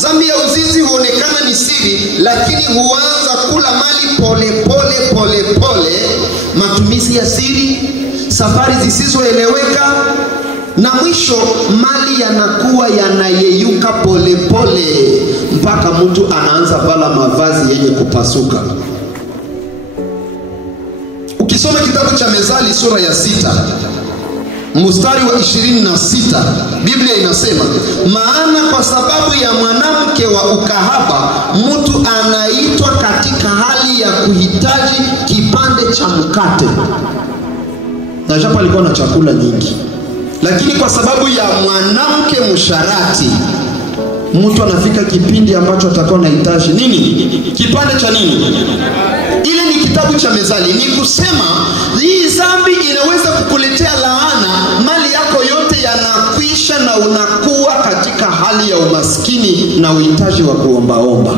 Dhambi ya uzinzi huonekana ni siri, lakini huanza kula mali pole pole. Matumizi ya siri, safari zisizoeleweka, na mwisho mali yanakuwa yanayeyuka pole mpaka mtu anaanza vala mavazi yenye kupasuka. Ukisoma kitabu cha Mezali sura ya 6 mstari wa 26, Biblia inasema, maana kwa sababu ya mwanamke wa ukahaba mtu anaitwa katika hali ya kuhitaji kipande cha mkate. Na japo alikuwa na chakula nyingi, lakini kwa sababu ya mwanamke msharati mtu anafika kipindi ambacho atakuwa anahitaji nini? Kipande cha nini? Ile ni kitabu cha Mezali. Ni kusema hii dhambi inaweza kukuletea laana, mali yako yote yanakwisha na unakuwa katika hali ya umaskini na uhitaji wa kuombaomba.